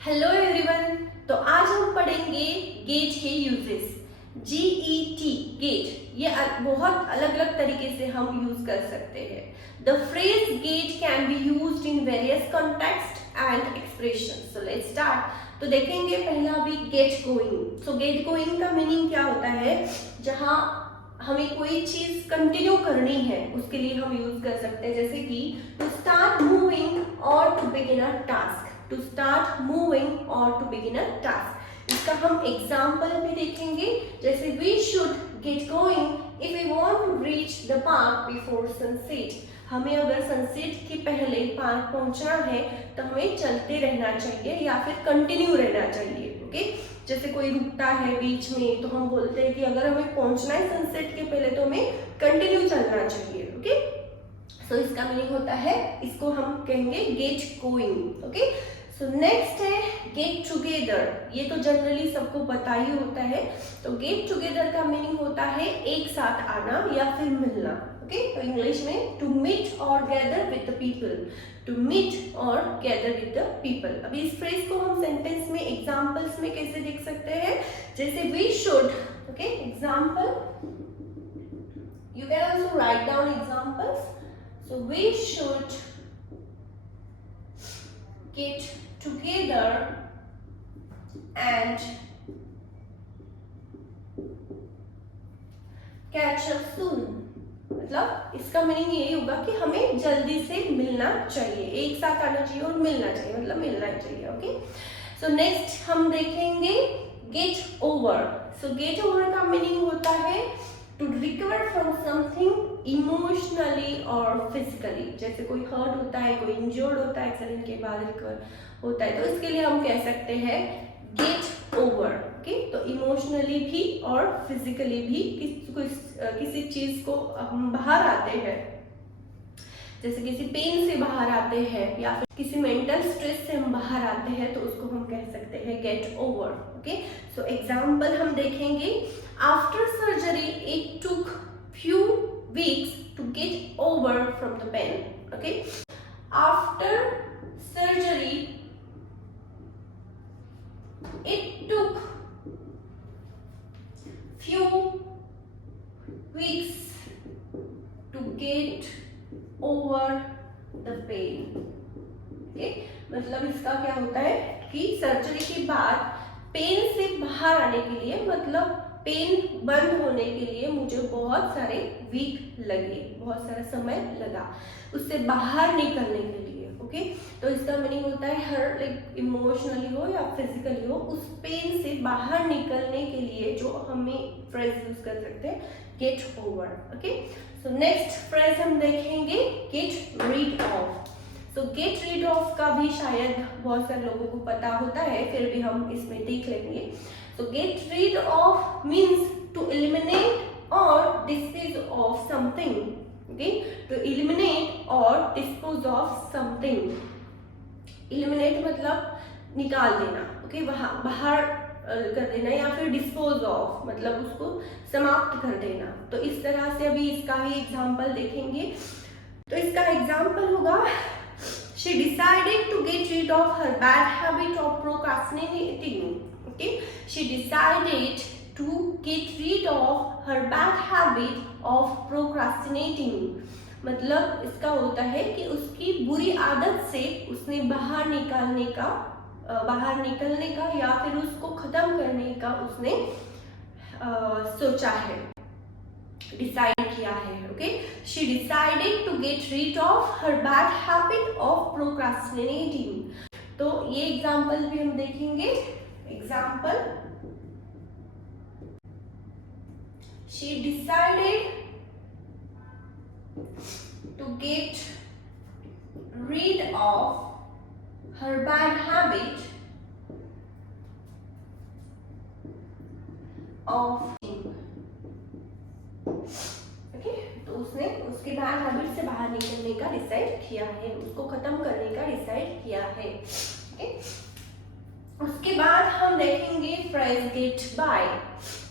Hello everyone. तो आज हम पढ़ेंगे गेट के यूजेस। GET गेट, ये बहुत अलग अलग तरीके से हम यूज कर सकते हैं। The phrase get can be used in various context and expression. So let's start. तो देखेंगे पहला भी गेट गोइंग। सो गेट गोइंग का मीनिंग क्या होता है? जहां हमें कोई चीज कंटिन्यू करनी है उसके लिए हम यूज कर सकते हैं, जैसे कि टू स्टार्ट मूविंग और to begin a task. To start moving और टू बिगिन अ टास्क, इसका हम एग्जाम्पल भी देखेंगे। जैसे we should get going if we want to reach the park before sunset. हमें अगर सनसेट के पहले पार्क पहुंचना है तो हमें चलते रहना चाहिए या फिर कंटिन्यू रहना चाहिए। ओके, जैसे कोई रुकता है बीच में तो हम बोलते हैं कि अगर हमें पहुंचना है सनसेट के पहले तो हमें कंटिन्यू चलना चाहिए। ओके, सो इसका मीनिंग होता है, इसको हम कहेंगे get going. Okay, so next है गेट टुगेदर। ये तो जनरली सबको पता ही होता है। तो गेट टुगेदर का मीनिंग होता है एक साथ आना या फिर मिलना। ओके, तो इंग्लिश में टू मीट और gather with the people. To meet और गैदर विद द पीपल। अभी इस फ्रेज को हम सेंटेंस में एग्जांपल्स में कैसे देख सकते हैं? जैसे we should, okay, example, you can also write down examples. So we should get together and catch up soon। मतलब इसका मीनिंग यही होगा कि हमें जल्दी से मिलना चाहिए, एक साथ आना चाहिए और मिलना चाहिए, मतलब मिलना ही चाहिए। ओके, सो नेक्स्ट हम देखेंगे get over. So get over का मीनिंग होता है to recover from something emotionally और फिजिकली। जैसे कोई हर्ट होता है, कोई इंजर्ड होता है, एक्सीडेंट के बाद रिकवर होता है, तो इसके लिए हम कह सकते हैं गेट ओवर। ओके, तो इमोशनली भी और फिजिकली भी किसी चीज को हम बाहर आते हैं, जैसे किसी पेन से बाहर आते हैं या फिर किसी मेंटल स्ट्रेस से हम बाहर आते हैं, तो उसको हम कह सकते हैं get over. Okay, so example हम देखेंगे। After surgery it took few weeks to get over from the pain। okay, after surgery it took few weeks to get over the pain। okay, मतलब इसका क्या होता है कि सर्जरी के बाद पेन से बाहर आने के लिए, मतलब पेन बंद होने के लिए मुझे बहुत सारे वीक लगे, बहुत सारा समय लगा उससे बाहर निकलने के लिए। ओके, तो इसका मीनिंग होता है हर लाइक इमोशनली हो या फिजिकली हो, उस पेन से बाहर निकलने के लिए जो हमें फ्रेज यूज कर सकते हैं, get over. Okay, so next phrase हम देखेंगे get rid of. So get rid of का भी शायद बहुत सारे लोगों को पता होता है, फिर भी हम इसमें देख लेंगे। So get rid of means to eliminate or dispose of something। Okay, to eliminate or dispose of something। eliminate मतलब निकाल देना, okay, बाहर कर देना, या फिर dispose of मतलब उसको समाप्त कर देना। तो इस तरह से अभी इसका ही एग्जाम्पल देखेंगे। तो इसका एग्जाम्पल होगा, she decided to get rid of her bad habit of procrastinating। okay, she decided to get rid of her bad habit of procrastinating। मतलब इसका होता है कि उसकी बुरी आदत से उसने बाहर निकलने का या फिर उसको खत्म करने का उसने सोचा है, डिसाइड किया है। Okay, she decided to get rid of her bad habit of procrastinating। तो ये एग्जाम्पल भी हम देखेंगे। Example, she decided to get rid of her bad habit of okay, तो उसने उसके बैड हैबिट से बाहर निकलने का डिसाइड किया है, उसको खत्म करने का डिसाइड किया है। ओके, उसके बाद हम देखेंगे फ्रेज गेट बाय।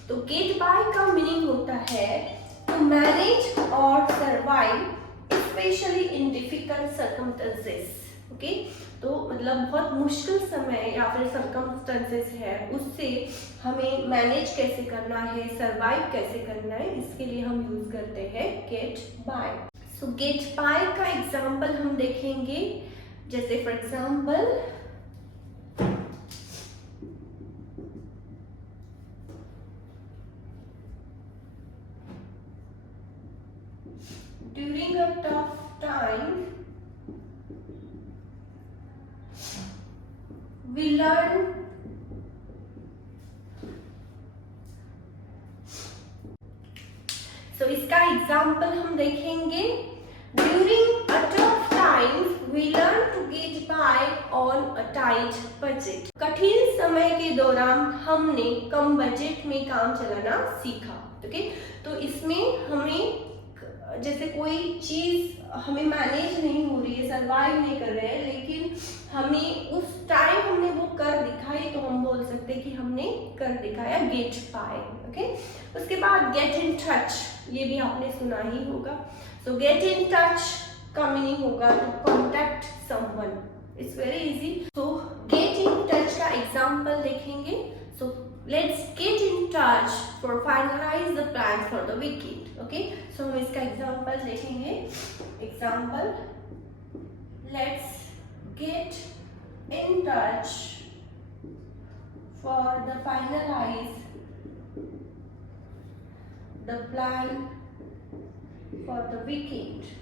तो गेट बाय का मीनिंग होता है टू मैनेज और survive specially in difficult circumstances. Okay, तो मतलब बहुत मुश्किल समय या फिर सर्कमस्टेंसेस है, उससे हमें मैनेज कैसे करना है, सरवाइव कैसे करना है, इसके लिए हम यूज करते हैं get by. So get by का एग्जाम्पल हम देखेंगे, जैसे for example during a tough time we learn इसका एग्जाम्पल हम देखेंगे, during a tough times we learn to get by on a tight budget. कठिन समय के दौरान हमने कम बजट में काम चलाना सीखा। ओके, तो इसमें हमें जैसे कोई चीज हमें मैनेज नहीं हो रही है, सरवाइव नहीं कर रहे हैं, लेकिन हमें उस टाइम हमने वो कर दिखाई, तो हम बोल सकते हैं कि हमने कर दिखाया, गेट बाय। ओके, उसके बाद गेट इन टच, ये भी आपने सुना ही होगा। सो गेट इन टच का मीनिंग होगा to contact someone, it's very easy. So get in touch का एग्जाम्पल देखेंगे। So let's get in touch for finalize the plans for the weekend. Okay, so हम इसका एग्जाम्पल देखेंगे। Example, let's get in touch for the finalize the plan for the weekend.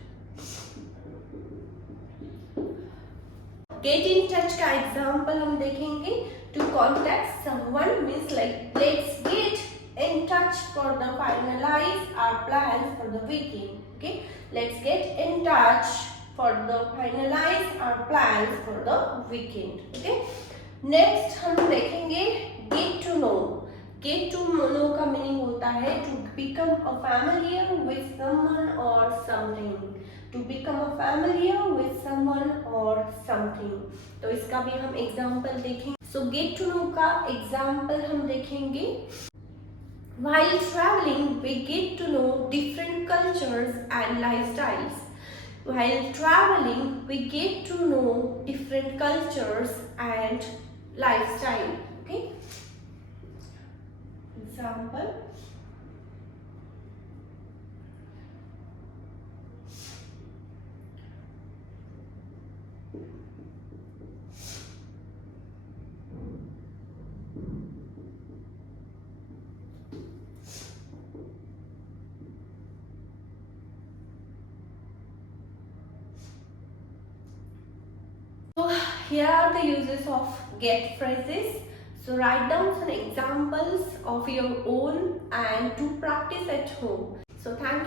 Get in touch का example हम देखेंगे, to contact someone means like let's get in touch for the finalise our plans for the weekend. Okay, let's get in touch for the finalise our plans for the weekend. Okay, next हम देखेंगे get to know. Get to know का meaning होता है to become a familiar with someone or something. To become a familiar with someone or something, तो इसका भी हम example देखेंगे। सो गेट टू नो का एग्जाम्पल हम देखेंगे, while travelling we get to know different cultures and lifestyles. While travelling we get to know different cultures and lifestyle. Okay, example, so here are the uses of get phrases. So write down some examples of your own and to practice at home. So thank you.